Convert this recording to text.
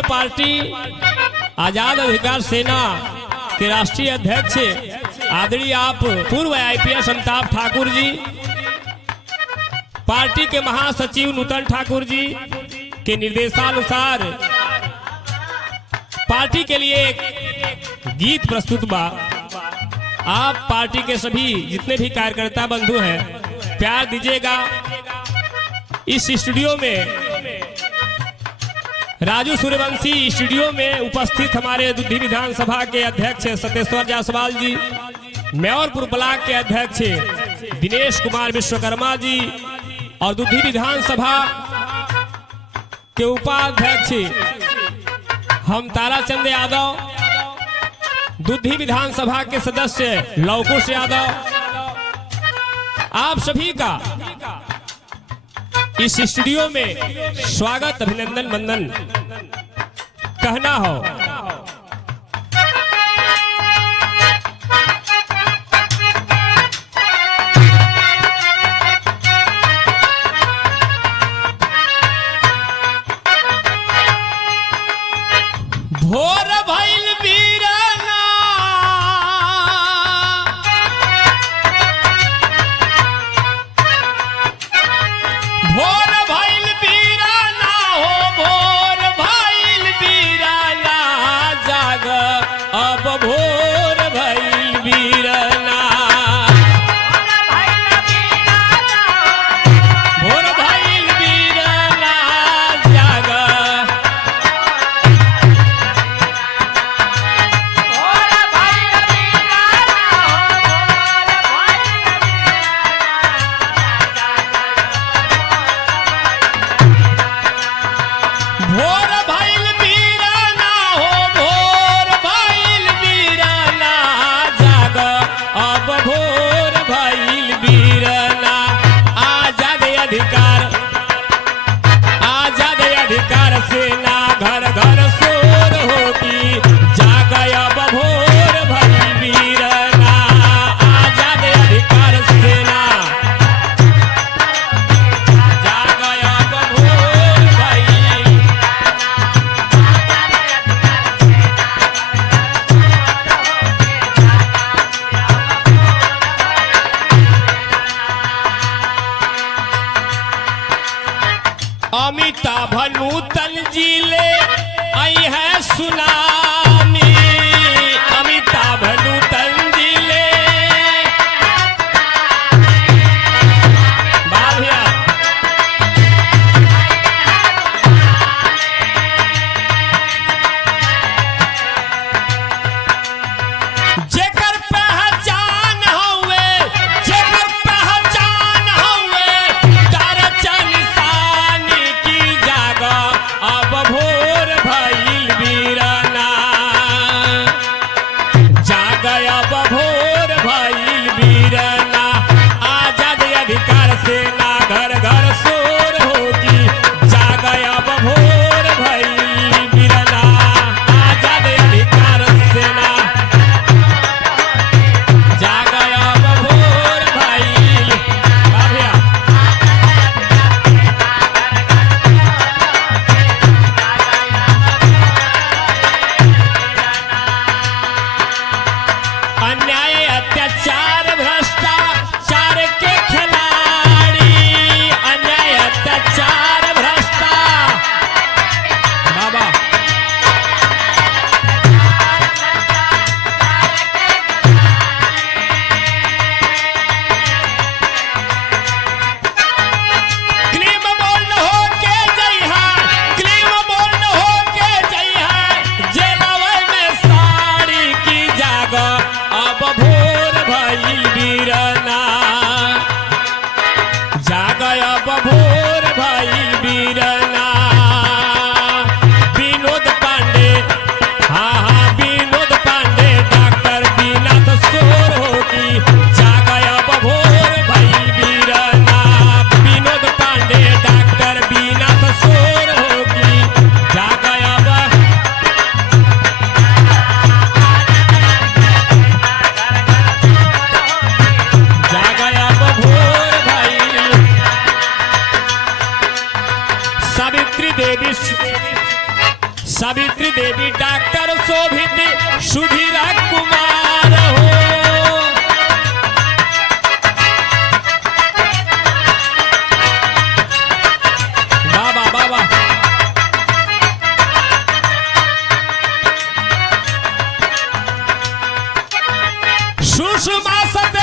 लोकप्रिय पार्टी आजाद अधिकार सेना के राष्ट्रीय अध्यक्ष आदरणीय आप पूर्व आईपीएस अमिताभ ठाकुर जी, पार्टी के महासचिव नूतन ठाकुर जी के निर्देशानुसार पार्टी के लिए एक गीत प्रस्तुत बा। आप पार्टी के सभी जितने भी कार्यकर्ता बंधु हैं प्यार दीजिएगा। इस स्टूडियो में राजू सूर्यवंशी स्टूडियो में उपस्थित हमारे दुधी विधानसभा के अध्यक्ष सतेश्वर जायसवाल जी, मेयरपुर ब्लॉक के अध्यक्ष दिनेश कुमार विश्वकर्मा जी और दुधी विधानसभा के उपाध्यक्ष हम ताराचंद यादव, दुधी विधानसभा के सदस्य लवकुश यादव, आप सभी का इस स्टूडियो में स्वागत अभिनंदन वंदन कहना हो। भोर भइल बीराना भोर भइल बीराना हो, भोर भइल बीराना जाग अब भोर भइल बीराना भोर भइल बीराना जाग भोर भइल बीराना हो, भोर भइल बीराना जाग अब भोर भइल बीराना। आजाद अधिकार सेना घर घर शोर होगी जाग अब भोर भइल बीराना। आजाद अधिकार सेना जाग अब भोर भइल अमिताभ नूतन जी ले आई है सुनामी। अमिताभ नूतन जी ले बाभिया जेकर पहचान हवे, जेकर पहचान हवे ताराचंद की जाग अब भोर भइल बीराना। जाग अब भोर भइल बीराना। आजाद अधिकार सेना घर घर शोर होगी जाग अब भोर भइल बीराना। आजाद अधिकार सेना जाग अब भोर भइल बाभिया अन्याय अत्याचार भ्रष्टाचार के खिलाड़ी। अन्याय अत्याचार भ्रष्टाचार बाबा क्लीम बोल्ड होके जइहा, क्लीम बोल्ड होके जइहा जेलवे में साड़ी की जाग अब भोर भइल देवी डॉक्टर शोभित सुधीर कुमार हो। बाबा बाबा सुषमा सत्य